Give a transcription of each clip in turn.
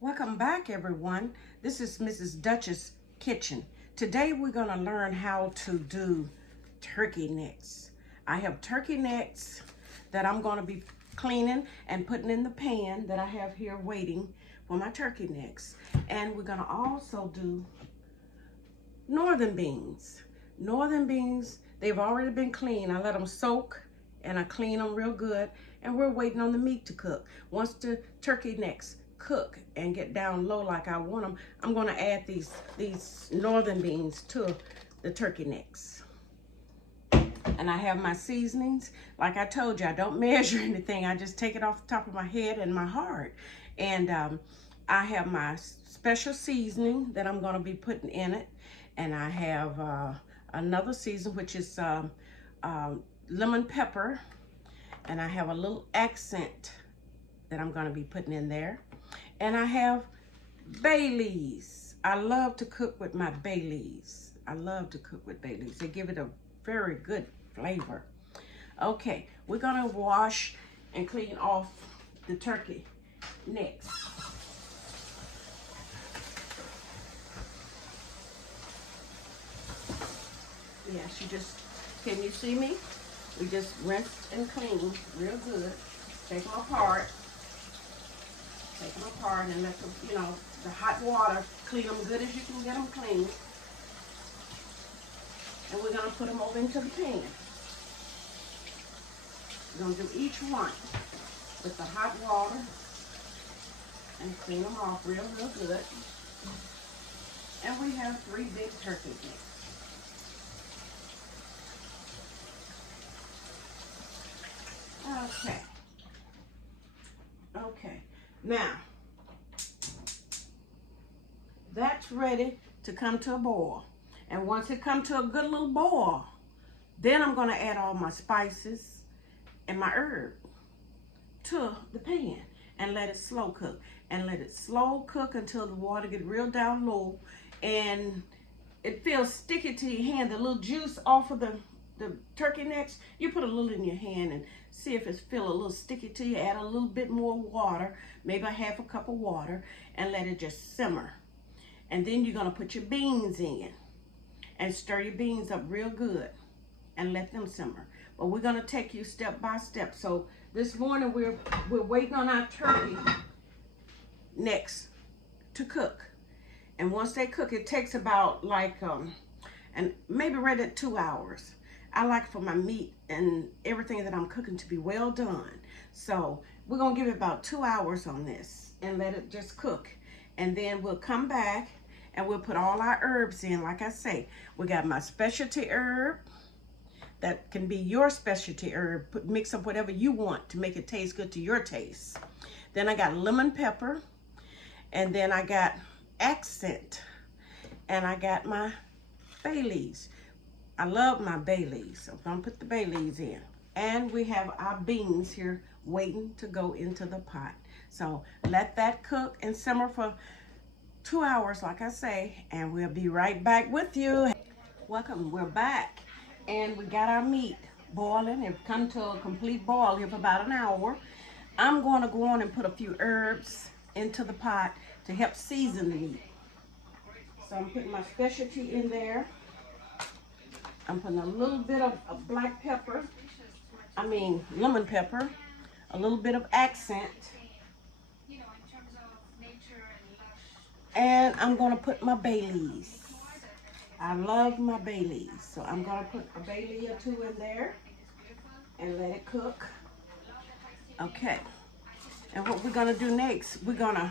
Welcome back, everyone. This is Mrs. Duchess Kitchen. Today we're going to learn how to do turkey necks. I have turkey necks that I'm going to be cleaning and putting in the pan that I have here waiting for my turkey necks. And we're going to also do northern beans. Northern beans, they've already been cleaned. I let them soak and I clean them real good. And we're waiting on the meat to cook. Once the turkey necks cook and get down low like I want them, I'm going to add these northern beans to the turkey necks. And I have my seasonings. Like I told you, I don't measure anything. I just take it off the top of my head and my heart. And I have my special seasoning that I'm going to be putting in it. And I have another season, which is lemon pepper. And I have a little accent that I'm going to be putting in there. And I have bay leaves. I love to cook with my bay leaves. I love to cook with bay leaves. They give it a very good flavor. Okay, we're going to wash and clean off the turkey necks. Yes, can you see me? We just rinse and clean real good. Take them apart. Take them apart and let them, the hot water, clean them good as you can get them clean. And we're going to put them over into the pan. We're going to do each one with the hot water and clean them off real good. And we have 3 big turkey necks. Okay. Now, that's ready to come to a boil. And once it comes to a good little boil, then I'm going to add all my spices and my herb to the pan and let it slow cook. And let it slow cook until the water get real down low and it feels sticky to your hand. The little juice off of the turkey necks, you put a little in your hand and see if it's feel a little sticky to you. Add a little bit more water, maybe a half a cup of water, and let it just simmer. And then you're gonna put your beans in and stir your beans up real good and let them simmer. But we're gonna take you step by step. So this morning we're waiting on our turkey necks to cook. And once they cook, it takes about and maybe right at 2 hours. I like for my meat and everything that I'm cooking to be well done. So we're gonna give it about 2 hours on this and let it just cook. And then we'll come back and we'll put all our herbs in. Like I say, we got my specialty herb. That can be your specialty herb. Mix up whatever you want to make it taste good to your taste. Then I got lemon pepper. And then I got accent. And I got my bay leaves. I love my bay leaves, so I'm gonna put the bay leaves in. And we have our beans here waiting to go into the pot. So let that cook and simmer for 2 hours, like I say, and we'll be right back with you. Welcome, we're back. And we got our meat boiling. It's come to a complete boil here for about an hour. I'm gonna go on and put a few herbs into the pot to help season the meat. So I'm putting my specialty in there. I'm putting a little bit of lemon pepper, a little bit of accent, and I'm going to put my bay leaves. I love my bay leaves, so I'm going to put a bay leaf or 2 in there and let it cook. Okay, and what we're going to do next, we're going to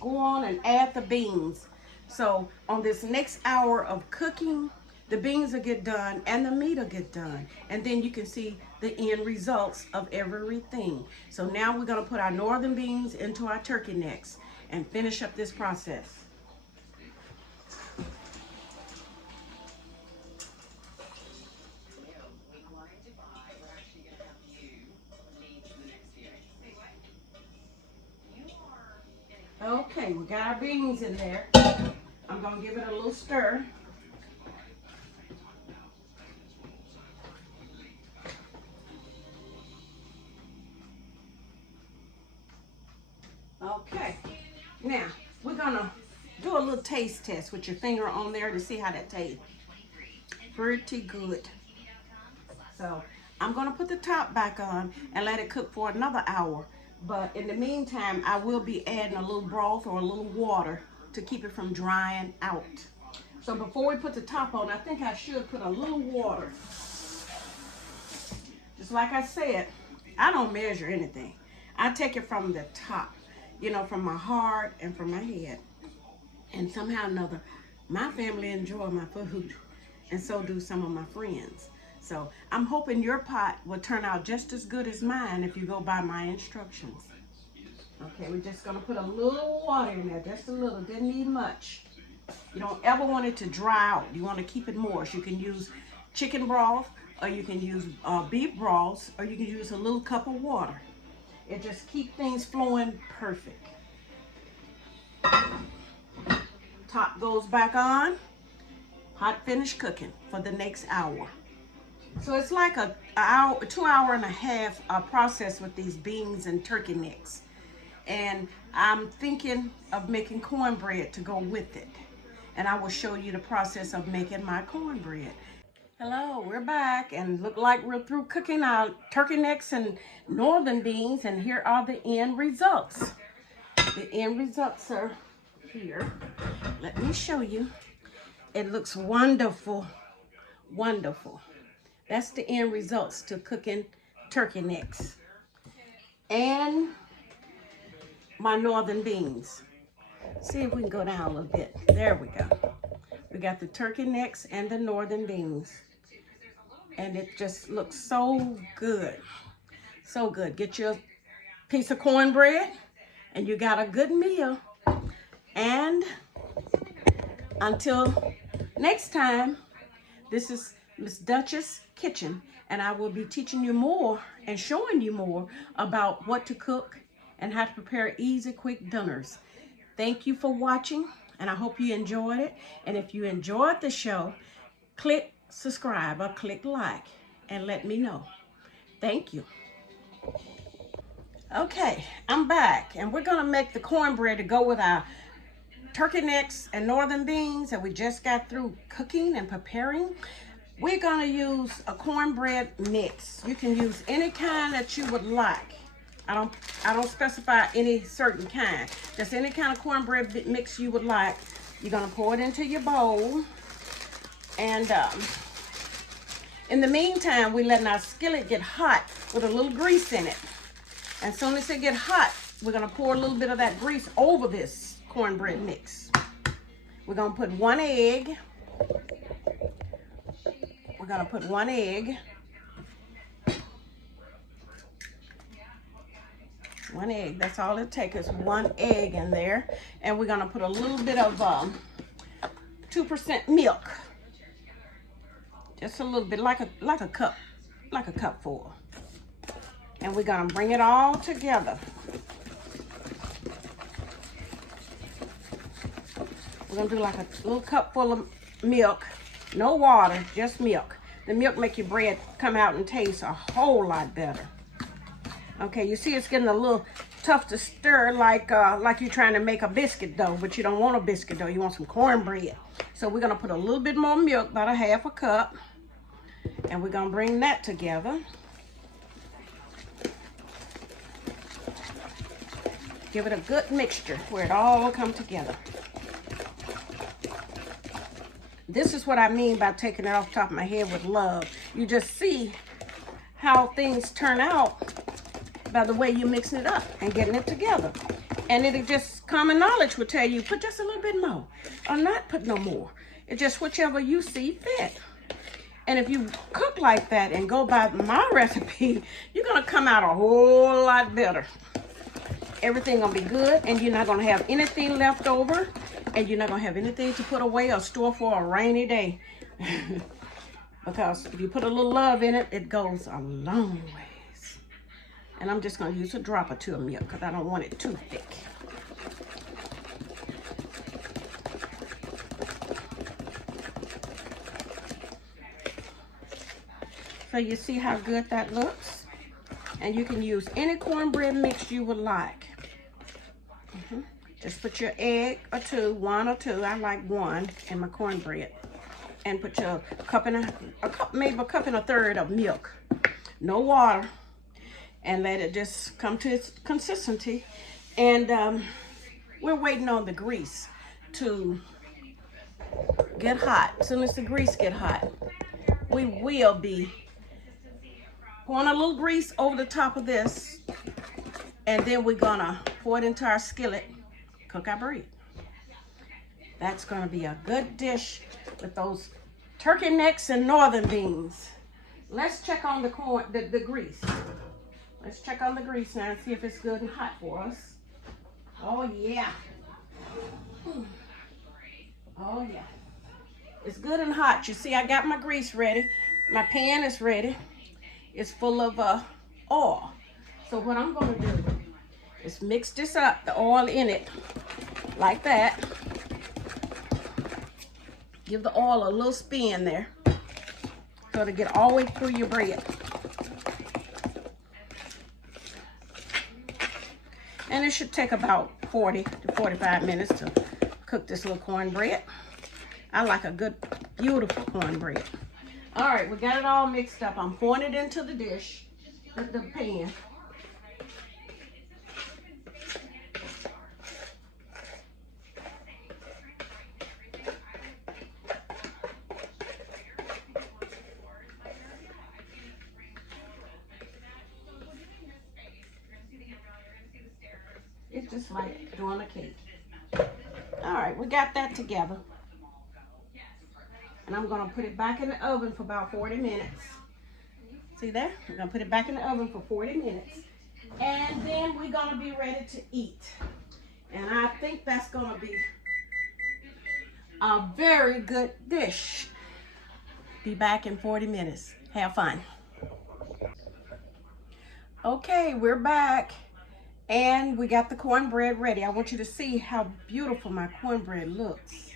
go on and add the beans. So on this next hour of cooking, the beans will get done and the meat will get done. And then you can see the end results of everything. So now we're gonna put our northern beans into our turkey necks and finish up this process. Okay, we got our beans in there. I'm gonna give it a little stir. Okay, Now, we're gonna do a little taste test with your finger on there to see how that tastes. Pretty good. So I'm gonna put the top back on and let it cook for another hour. But in the meantime, I will be adding a little broth or a little water to keep it from drying out. So before we put the top on, I think I should put a little water. Just like I said, I don't measure anything. I take it from the top, you know, from my heart and from my head. And somehow or another, my family enjoy my food, and so do some of my friends. So I'm hoping your pot will turn out just as good as mine if you go by my instructions. Okay, we're just gonna put a little water in there, just a little, didn't need much. You don't ever want it to dry out. You want to keep it moist. You can use chicken broth, or you can use beef broths, or you can use a little cup of water. It just keeps things flowing perfect. Top goes back on. Hot finished cooking for the next hour. So it's like a 2 hour and a half process with these beans and turkey necks. And I'm thinking of making cornbread to go with it. And I will show you the process of making my cornbread. Hello, we're back, and look like we're through cooking our turkey necks and northern beans, and here are the end results. The end results are here. Let me show you. It looks wonderful, wonderful. That's the end results to cooking turkey necks and my northern beans. See if we can go down a little bit. There we go. We got the turkey necks and the northern beans. And it just looks so good. So good. Get your piece of cornbread and you got a good meal. And until next time, this is Miss Duchess Kitchen, and I will be teaching you more and showing you more about what to cook and how to prepare easy, quick dinners. Thank you for watching, and I hope you enjoyed it. And if you enjoyed the show, click subscribe or click like and let me know. Thank you. Okay, I'm back, and we're gonna make the cornbread to go with our turkey necks and northern beans that we just got through cooking and preparing. We're gonna use a cornbread mix. You can use any kind that you would like. I don't specify any certain kind. Just any kind of cornbread mix you would like. You're gonna pour it into your bowl. And in the meantime, we're letting our skillet get hot with a little grease in it. As soon as it gets hot, we're gonna pour a little bit of that grease over this cornbread mix. We're gonna put 1 egg. We're gonna put 1 egg. 1 egg, that's all it takes is 1 egg in there. And we're gonna put a little bit of 2% milk. Just a little bit, like a cupful. And we're gonna bring it all together. We're gonna do like a little cup full of milk, no water, just milk. The milk make your bread come out and taste a whole lot better. Okay, you see it's getting a little tough to stir, like you're trying to make a biscuit dough, but you don't want a biscuit dough, you want some cornbread. So we're gonna put a little bit more milk, about a 1/2 cup, and we're gonna bring that together. Give it a good mixture where it all comes together. This is what I mean by taking it off the top of my head with love. You just see how things turn out by the way you're mixing it up and getting it together. And it'll just, common knowledge will tell you, put just a little bit more or not put no more. It's just whichever you see fit. And if you cook like that and go by my recipe, you're gonna come out a whole lot better. Everything gonna be good, and you're not gonna have anything left over, and you're not gonna have anything to put away or store for a rainy day. Because if you put a little love in it, it goes a long ways. And I'm just gonna use a drop or 2 of milk because I don't want it too thick. So you see how good that looks? And you can use any cornbread mix you would like. Just put your egg or two, one or two. I like one in my cornbread. And put your cup and maybe a cup and a third of milk. No water. And let it just come to its consistency. And we're waiting on the grease to get hot. As soon as the grease get hot, we will be pouring a little grease over the top of this. And then we're gonna pour it into our skillet, cook our bread. That's gonna be a good dish with those turkey necks and northern beans. Let's check on the corn, the grease. Let's check on the grease now and see if it's good and hot for us. Oh yeah. Oh yeah. It's good and hot. You see, I got my grease ready. My pan is ready. It's full of oil. So what I'm gonna do is mix this up, the oil in it, like that. Give the oil a little spin there, so it'll get all the way through your bread. And it should take about 40 to 45 minutes to cook this little cornbread. I like a good, beautiful cornbread. All right, we got it all mixed up. I'm pouring it into the dish, the pan. It's just like doing a cake. All right, we got that together. And I'm gonna put it back in the oven for about 40 minutes. See there? I'm gonna put it back in the oven for 40 minutes. And then we're gonna be ready to eat. And I think that's gonna be a very good dish. Be back in 40 minutes. Have fun. Okay, we're back. And we got the cornbread ready. I want you to see how beautiful my cornbread looks.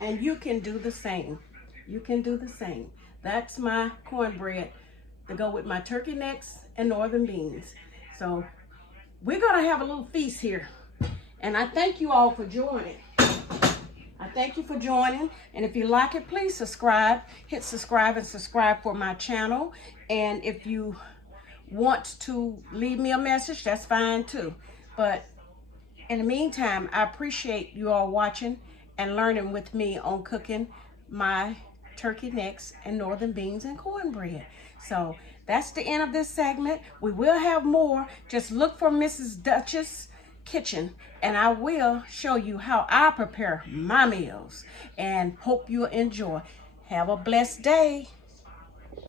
And you can do the same. You can do the same. That's my cornbread to go with my turkey necks and northern beans. So we're gonna have a little feast here. And I thank you all for joining. I thank you for joining. And if you like it, please subscribe. Hit subscribe and subscribe for my channel. And if you want to leave me a message, that's fine too. But in the meantime, I appreciate you all watching and learning with me on cooking my turkey necks and northern beans and cornbread. So that's the end of this segment. We will have more. Just look for Mrs. Duchess Kitchen and I will show you how I prepare my meals, and hope you enjoy. Have a blessed day.